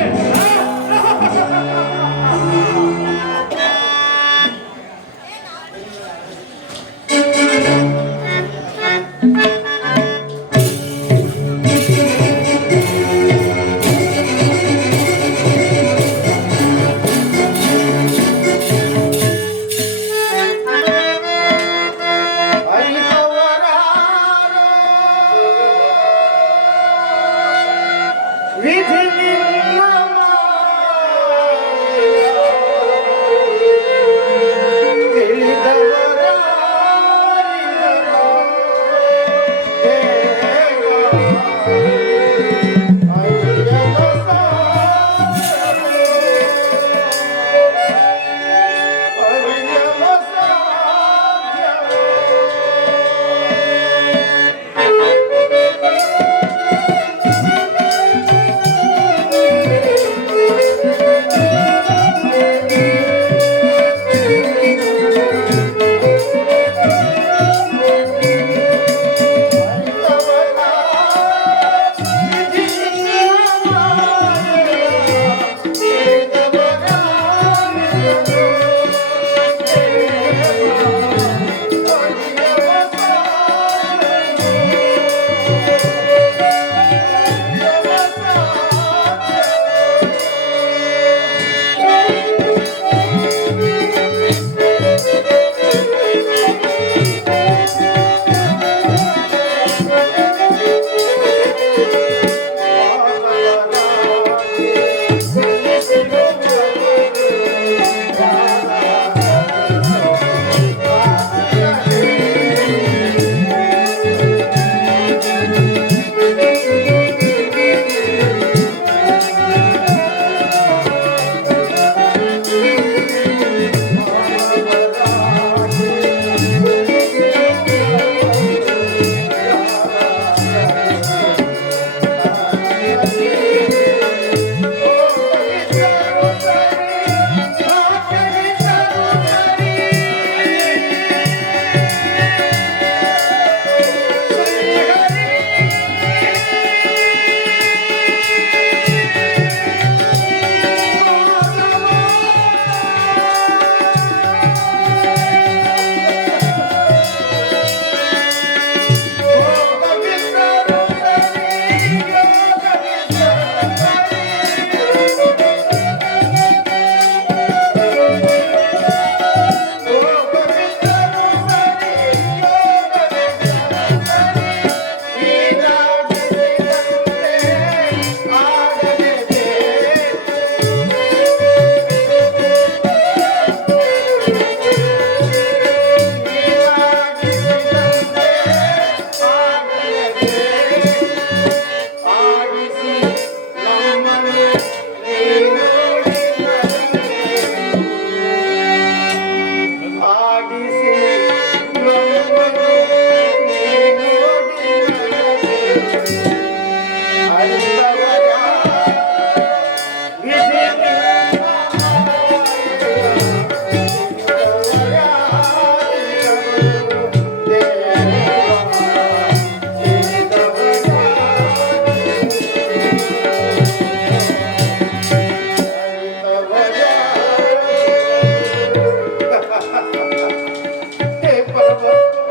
ಪರಮಾತ್ಮ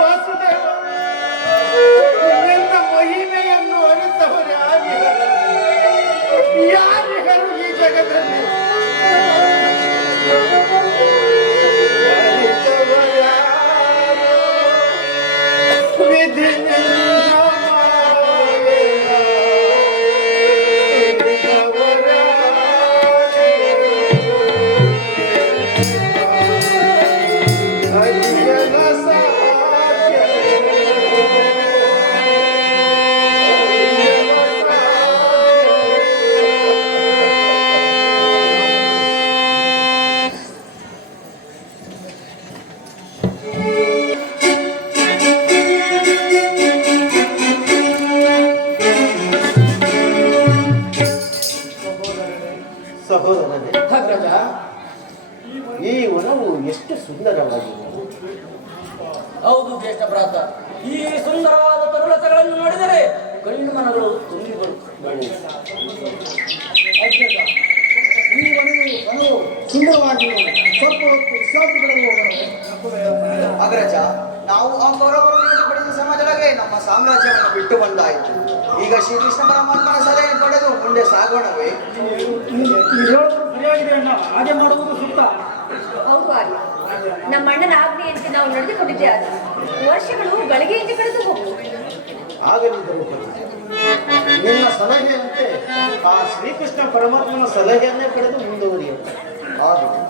ವಾಸುದೇವ ನಿನ್ನ ಮಹಿಮೆಯನ್ನು ಅರಿತವರೇ ಆಗಿಹರು ಯಾರಿಗರು ಈ ಜಗದಲ್ಲಿ ವಿಧಿ ಸಹೋದರನೇ, ಅಗ್ರಜ, ಈ ವನವು ಎಷ್ಟು ಸುಂದರವಾಗಿದೆ. ಹೌದು ಜ್ಯೇಷ್ಠ ಭ್ರಾತ, ಈ ಸುಂದರವಾದ ತರುಲತೆಗಳನ್ನು ನೋಡಿದರೆ ಕಣ್ಣು ಮನಗಳು ತುಂಬಿ ಬರುತ್ತವೆ. ಈ ವನವು ಸುಂದರವಾಗಿದೆ. ಸ್ವಲ್ಪ ಹೊತ್ತು ವಿಶ್ರಾಂತಿ ಪಡೆದು ಹೋಗೋಣ. ಅಗ್ರಜ, ನಾವು ಆ ಕೌರವರು ಪಡೆದ ಸಮಯದೊಳಗೆ ನಮ್ಮ ಸಾಮ್ರಾಜ್ಯವನ್ನು ಬಿಟ್ಟು ಬಂದಾಯಿತು. ಈಗ ಶ್ರೀಕೃಷ್ಣ ಪರಮಾತ್ಮನ ಸಲಹೆ ಪಡೆದು ಮುಂದೆ ಸಾಗೋಣವೇ? ನೀವು ಹೇಳೋದು ಸರಿಯಾಗಿದೆ ಅಣ್ಣ, ಹಾಗೆ ಮಾಡುವುದು ಸೂಕ್ತ. ಹೌದು ಆರ್ಯ, ನಮ್ಮ ಅಣ್ಣನ ಆಜ್ಞೆಯಂತೆ ನಾವು ನಡೆದುಕೊಂಡಿದ್ದೆ ಆದ ವರ್ಷಗಳು ಗಳಿಗೆಯಿಂದ ಕಳೆದು ಹೋಗುವು. ಆಗಲಿದ್ದರೆ ನಿನ್ನ ಸಲಹೆಯಂತೆ ಆ ಶ್ರೀಕೃಷ್ಣ ಪರಮಾತ್ಮನ ಸಲಹೆಯನ್ನೇ ಪಡೆದು ಮುಂದುವರಿಯುತ್ತೆ. ಆಗಲಿ.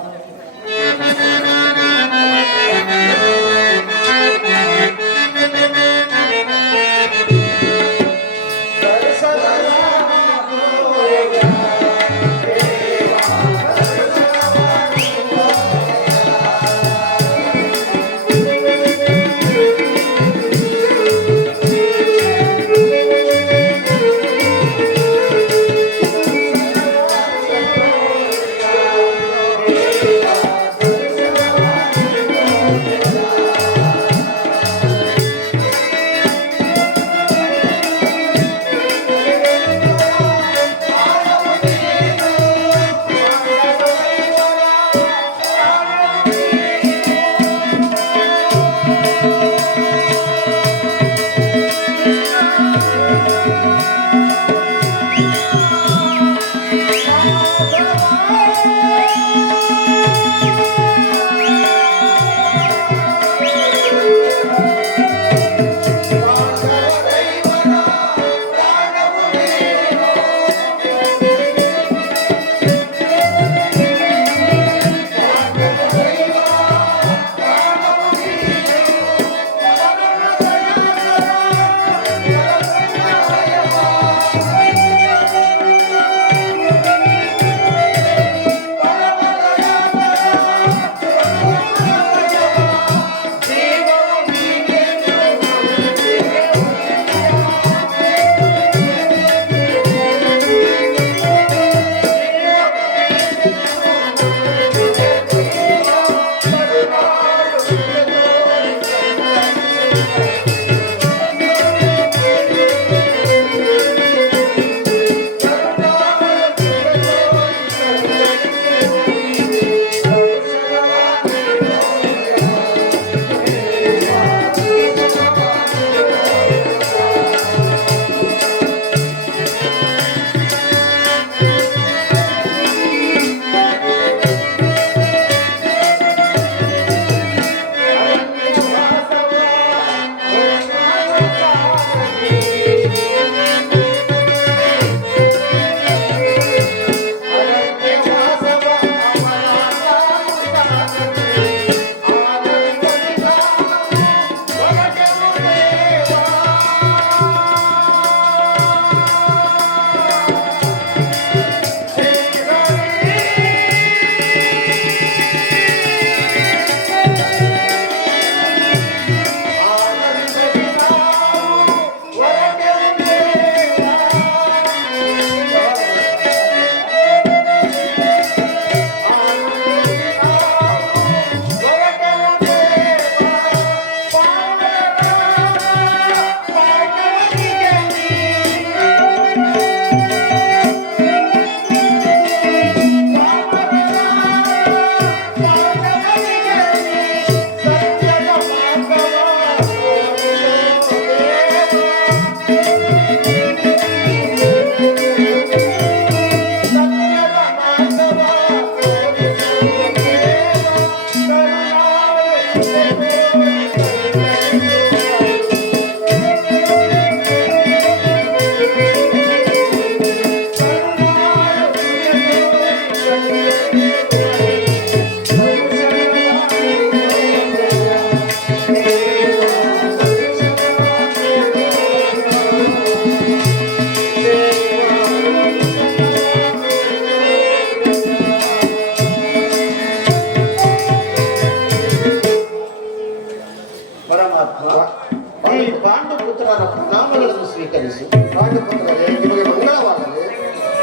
ರಾಜಕುಮಾರರ ಪ್ರಣಾಮಗಳನ್ನು ಸ್ವೀಕರಿಸಿ. ರಾಜಪುತ್ರರೇ, ನಿಮಗೆ ಮಂಗಳವಾಗಲಿ.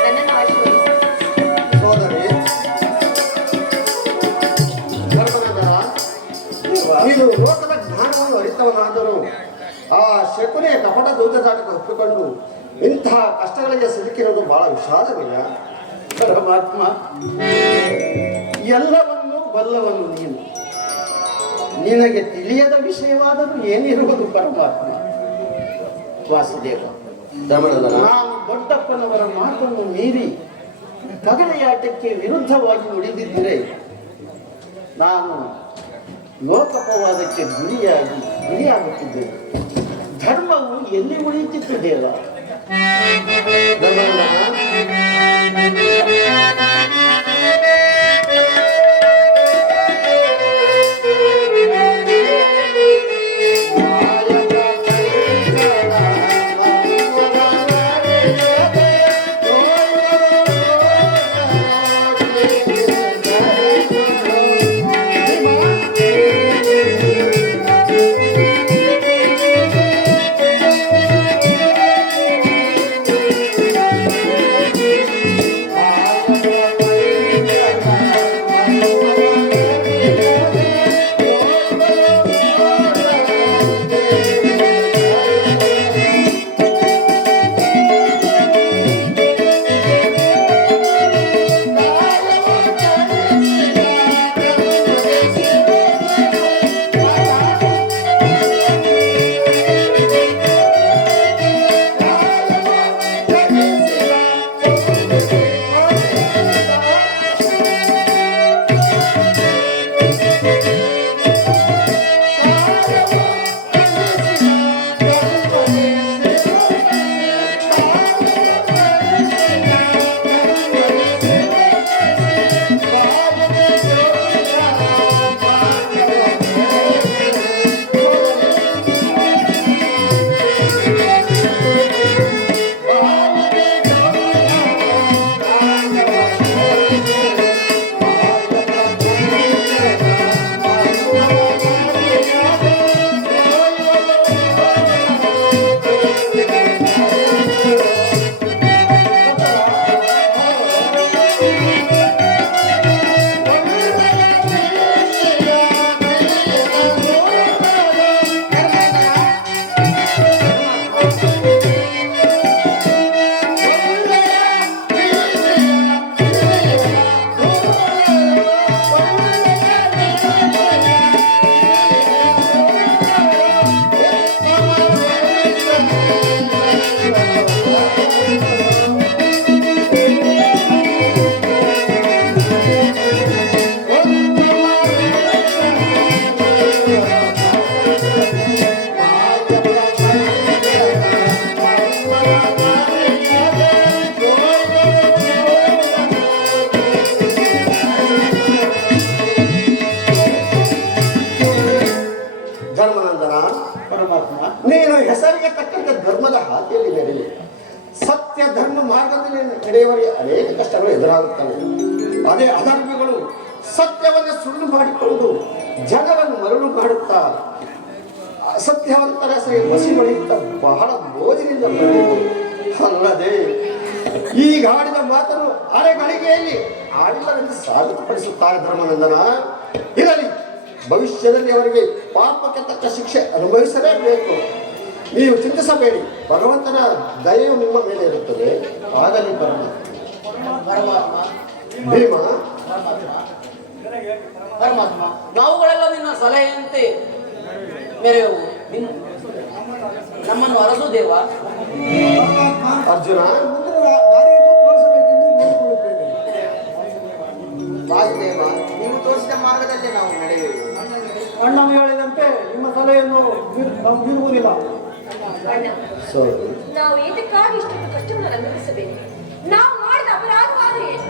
ನನ್ನನ್ನು ಆಶೀರ್ವದಿಸಿ. ಸೋದರಿ ಧರ್ಮನಂದನ, ನೀನು ಲೋಕದ ಜ್ಞಾನವನ್ನು ಅರಿತವನಾದರೂ ಆ ಶಕುನಿಯ ಕಪಟ ದೂತದಾಟಕ್ಕೆ ಒಪ್ಪಿಕೊಂಡು ಇಂತಹ ಕಷ್ಟಗಳಿಗೆ ಸಿಲುಕಿರುವುದು ಬಹಳ ವಿಷಾದವೀಯ. ಪರಮಾತ್ಮ, ಎಲ್ಲವನ್ನೂ ಬಲ್ಲವನು ನೀನು. ನಿನಗೆ ತಿಳಿಯದ ವಿಷಯವಾದರೂ ಏನಿರುವುದು ಪರಮಾತ್ಮ. ವಾಸುದೇವ, ನಾನು ದೊಡ್ಡಪ್ಪನವರ ಮಾತನ್ನು ಮೀರಿ ಕಗಲೆಯಾಟಕ್ಕೆ ವಿರುದ್ಧವಾಗಿ ನುಡಿದಿದ್ದರೆ ನಾನು ಲೋಕಪವಾದಕ್ಕೆ ಗುರಿಯಾಗುತ್ತಿದ್ದೇನೆ. ಧರ್ಮವು ಎಲ್ಲಿ ಉಳಿಯುತ್ತಿತ್ತು ದೇವ? ಧರ್ಮನಂದನ, ಪರಮಾತ್ಮ, ನೀನು ಹೆಸರಿಗೆ ತಕ್ಕಂತೆ ಧರ್ಮದ ಹಾದಿಯಲ್ಲಿ ನಡೆಯಲಿ. ಸತ್ಯ ಧರ್ಮ ಮಾರ್ಗದಲ್ಲಿ ನಡೆಯುವವರಿಗೆ ಅನೇಕ ಕಷ್ಟಗಳು ಎದುರಾಗುತ್ತವೆ. ಅದೇ ಅಧರ್ಮಿಗಳು ಸತ್ಯವನ್ನು ಸುಳ್ಳು ಮಾಡಿಕೊಂಡು ಜನರನ್ನು ಮರಳು ಮಾಡುತ್ತಾ ಅಸತ್ಯವಂತರ ಬಸಿ ಬಳಿಯುತ್ತಾ ಬಹಳ ಮೋಜಿನಿಂದ ಬಂದಿದೆ. ಅಲ್ಲದೆ ಈಗ ಆಡಿದ ಮಾತನ್ನು ಅರೆಗಳಿಗೆಯಲ್ಲಿ ಆಡಿಲ್ಲವೆಂದು ಸಾಬೀತುಪಡಿಸುತ್ತಾರೆ. ಧರ್ಮನಂದನ, ಇರಲಿ, ಭವಿಷ್ಯದಲ್ಲಿ ಅವರಿಗೆ ಪಾಪಕ್ಕೆ ತಕ್ಕ ಶಿಕ್ಷೆ ಅನುಭವಿಸಲೇಬೇಕು. ನೀವು ಚಿಂತಿಸಬೇಡಿ, ಭಗವಂತನ ದಯೆಯು ನಿಮ್ಮ ಮೇಲೆ ಇರುತ್ತದೆ. ಆಗಲಿ ಪರಮಾತ್ಮ. ಭೀಮ, ಪರಮಾತ್ಮ, ನಾವುಗಳೆಲ್ಲ ನಿನ್ನ ಸಲಹೆಯಂತೆ ಮೆರೆಯುವು. ನಮ್ಮನ್ನು ಅರಸು ದೇವ. ಅರ್ಜುನ, ವಾಸುದೇವ, ನೀವು ತೋರಿಸಿದ ಮಾರ್ಗದಲ್ಲೇ ನಾವು ನಡೆಯುವುದು. ಅಣ್ಣನು ಹೇಳಿದಂತೆ ನಿಮ್ಮ ಸಲಹೆಯನ್ನು ನಾವು ಮೀರುವುದಿಲ್ಲ. ನಾವು ಏತಕ್ಕಾಗಿ ಇಷ್ಟೊಂದು ಕಷ್ಟವನ್ನು ಅನುಭವಿಸಬೇಕು? ನಾವು ಮಾಡಿದ ಅಪರಾಧವಾದ ಏನು?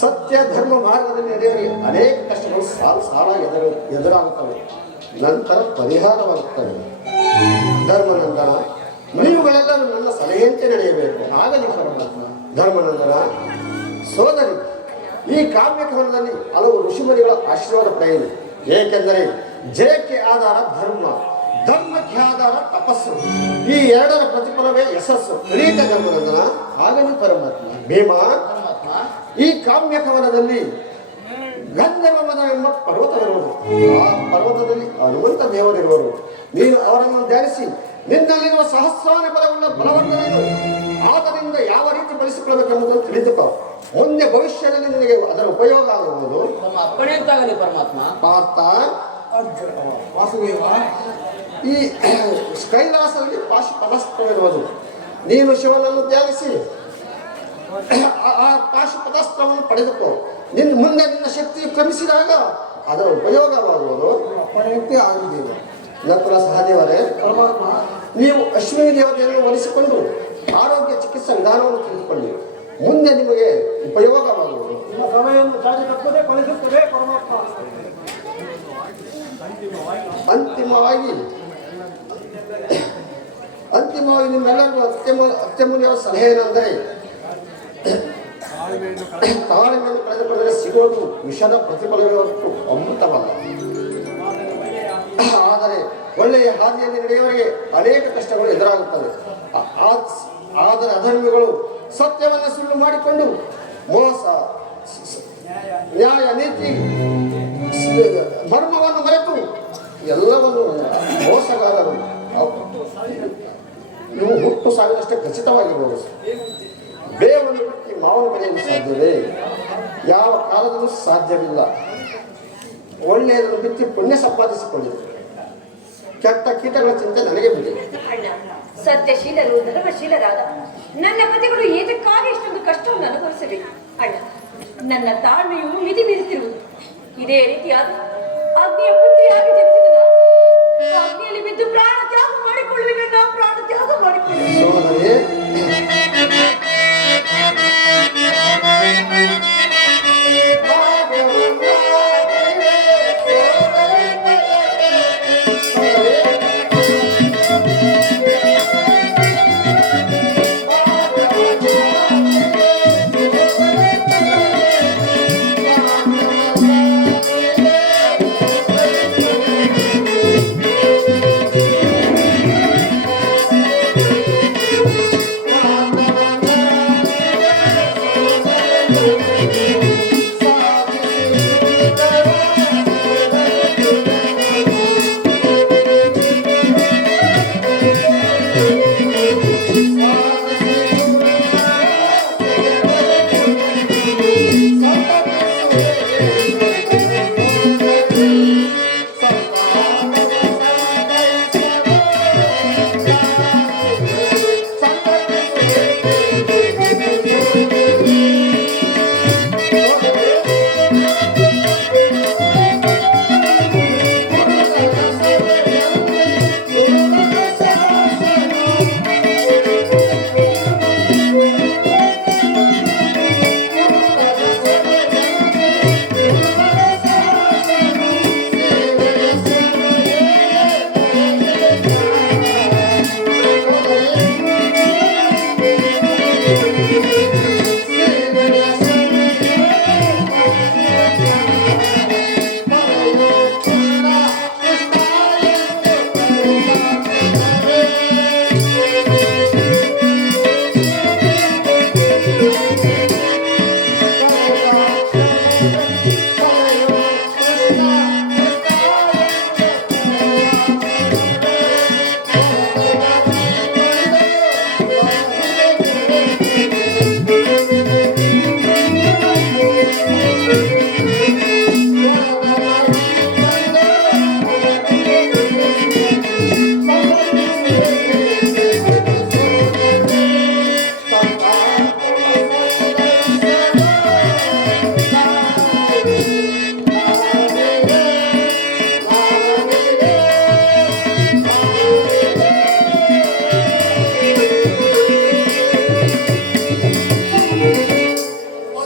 ಸತ್ಯ ಧರ್ಮ ಮಾರ್ಗದಲ್ಲಿ ನಡೆಯುವವರಿಗೆ ಅನೇಕ ಕಷ್ಟಗಳು ಸಾಲ ಎದುರಾಗುತ್ತವೆ, ನಂತರ ಪರಿಹಾರವಾಗುತ್ತವೆ. ಧರ್ಮನಂದನ, ನೀವುಗಳೆಲ್ಲರೂ ನನ್ನ ಸಲಹೆಯಂತೆ ನಡೆಯಬೇಕು. ಆಗಲಿ ಪರಮಾತ್ಮ. ಧರ್ಮನಂದನ, ಸೋದರಿ, ಈ ಕಾವ್ಯಕವನದಲ್ಲಿ ಹಲವು ಋಷಿಮುನಿಗಳ ಆಶೀರ್ವಾದ ಪಡೆಯಿರಿ. ಏಕೆಂದರೆ ಜಯಕ್ಕೆ ಆಧಾರ ಧರ್ಮ, ಧರ್ಮಕ್ಕೆ ಆಧಾರ ತಪಸ್ಸು. ಈ ಎರಡರ ಪ್ರತಿಫಲವೇ ಯಶಸ್ಸು. ಕಲಿತ ಧರ್ಮನಂದನ ಆಗಲಿ ಪರಮಾತ್ಮ. ಭೀಮ, ಪರಮಾತ್ಮ ಈ ಕಾಮ್ಯ ಕವನದಲ್ಲಿ ಗಂಧರ್ವನ ಎಂಬ ಪರ್ವತವಿರುವುದು. ಆ ಪರ್ವತದಲ್ಲಿ ಹನುಮಂತ ದೇವರಿರುವರು. ನೀನು ಅವರನ್ನು ಧ್ಯಾನಿಸಿ ನಿನ್ನಲ್ಲಿರುವ ಸಹಸ್ರಾನ ಪದವುಳ್ಳ ಬಲವಂತನೇನು, ಆದ್ದರಿಂದ ಯಾವ ರೀತಿ ಬಳಸಿಕೊಳ್ಳಬೇಕೆಂಬುದನ್ನು ತಿಳಿದುಕೋ. ಮುಂದೆ ಭವಿಷ್ಯದಲ್ಲಿ ನಿನಗೆ ಅದರ ಉಪಯೋಗ ಆಗುವುದು. ತಮ್ಮ ಅಪ್ಪಣೆ ಅಂತಾಗಲಿ ಪರಮಾತ್ಮ. ಪಾರ್ಥ, ವಾಸುದೇವ, ಈ ಕೈಲಾಸದಲ್ಲಿ ಪಾಶುಪದಾಸ್ತ್ರವಿರುವುದು. ನೀನು ಶಿವನನ್ನು ಧ್ಯಾನಿಸಿ ಆ ಪಾಶುಪದಾಸ್ತ್ರವನ್ನು ಪಡೆದುಕೋ. ಮುಂದೆ ನಿನ್ನ ಶಕ್ತಿಯು ಕ್ರಮಿಸಿದಾಗ ಅದರ ಉಪಯೋಗವಾಗುವುದು. ಅಪ್ಪಣೆಯಂತೆ ಆಗುವುದಿಲ್ಲ. ನಕುಲ ಸಹದೇವರೇ, ಪರಮಾತ್ಮ, ನೀವು ಅಶ್ವಿನಿ ದೇವತೆಯನ್ನು ಒಲಿಸಿಕೊಂಡು ಆರೋಗ್ಯ ಚಿಕಿತ್ಸಾ ವಿಧಾನವನ್ನು ತಿಳಿದುಕೊಳ್ಳಿ. ಮುಂದೆ ನಿಮಗೆ ಉಪಯೋಗವಾಗುವುದು. ನಿಮ್ಮ ಸಮಯವನ್ನು ಚಾಚಿ ತಪ್ಪದೆ ಫಲಿಸುತ್ತದೆ ಪರಮಾತ್ಮ. ಅಂತಿಮವಾಗಿ ನಿಮ್ಮೆಲ್ಲರಿಗೂ ಅತ್ಯಮೂಲ್ಯವಾದ ಸಲಹೆ ಏನೆಂದರೆ, ತಾಳ್ಮೆಯನ್ನು ಕಳೆದುಕೊಂಡರೆ ಸಿಗೋದು ವಿಷದ ಪ್ರತಿಫಲವೇ ಹೊರತು ಅಮೃತವಲ್ಲ. ಆದರೆ ಒಳ್ಳೆಯ ಹಾದಿಯಲ್ಲಿ ನಡೆಯುವವರಿಗೆ ಅನೇಕ ಕಷ್ಟಗಳು ಎದುರಾಗುತ್ತವೆ. ಆದರೆ ಅಧರ್ಮಿಗಳು ಸತ್ಯವನ್ನು ಸುಳ್ಳು ಮಾಡಿಕೊಂಡು ಮೋಸ, ನ್ಯಾಯ, ನೀತಿ, ಮರ್ಮವನ್ನು ಮರೆತು ಎಲ್ಲವನ್ನು ಮೋಸಗಾರರು. ನೀವು ಹುಟ್ಟು ಸಾವಿರಷ್ಟೇ ಖಚಿತವಾಗಿರಬಹುದು. ಬೇವನ್ನು ಬಿಟ್ಟು ಮಾವನ್ನು ಪಡೆಯಲು ಸಾಧ್ಯವೇ? ಯಾವ ಕಾಲದಲ್ಲೂ ಸಾಧ್ಯವಿಲ್ಲ. ಒಳ್ಳೆಯದನ್ನು ಬಿತ್ತಿ ಪುಣ್ಯ ಸಂಪಾದಿಸಿಕೊಂಡಿದೆ. ಕೆಟ್ಟ ಕೀಟಗಳ ಚಿಂತೆ ನನಗೆ ಬಿಡಿ. ಅಣ್ಣ, ಸತ್ಯಶೀಲರು ಧರ್ಮಶೀಲರಾದ ನನ್ನ ಪತಿಗಳು ಏತಕ್ಕಾಗಿ ಇಷ್ಟೊಂದು ಕಷ್ಟವನ್ನು ಅನುಭವಿಸಬೇಕು? ಅಣ್ಣ, ನನ್ನ ತಾಳ್ಮೆಯು ಮಿತಿ ಮೀರುತ್ತಿರುವುದು. ಇದೇ ರೀತಿಯಾದ ಅಗ್ನಿಯ ಪುತ್ರಿಯಾಗಿ ಜನಿಸಿದ ಅಗ್ನಿಯಲ್ಲಿ ಬಿದ್ದು ಪ್ರಾಣ ತ್ಯಾಗ ಮಾಡಿಕೊಳ್ಳುವಿನಣ್ಣ, ಪ್ರಾಣ ತ್ಯಾಗ ಮಾಡಿಕೊಳ್ಳುವೆ.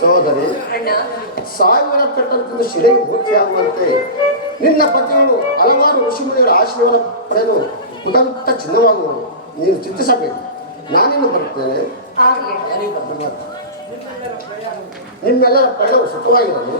ಸೋದರಿ, ಸಾವಿರ ಕಟ್ಟಂತ ಶಿಲೆಗೆ ಮೂರ್ತಿಯಾಗುವಂತೆ ನಿನ್ನ ಪತಿಗಳು ಹಲವಾರು ಋಷಿಮುನಿಗಳ ಆಶ್ರಯವನ್ನು ಪಡೆದು ಮುಖವಿಟ್ಟ ಚಿನ್ನವಾಗುವುದು. ನೀನು ಚಿಂತಿಸಬೇಕು, ನಾನೇನು ಬರುತ್ತೇನೆ. ನಿಮ್ಮೆಲ್ಲರ ಪ್ರಯೋಗ ಸುಖವಾಗಿರಲು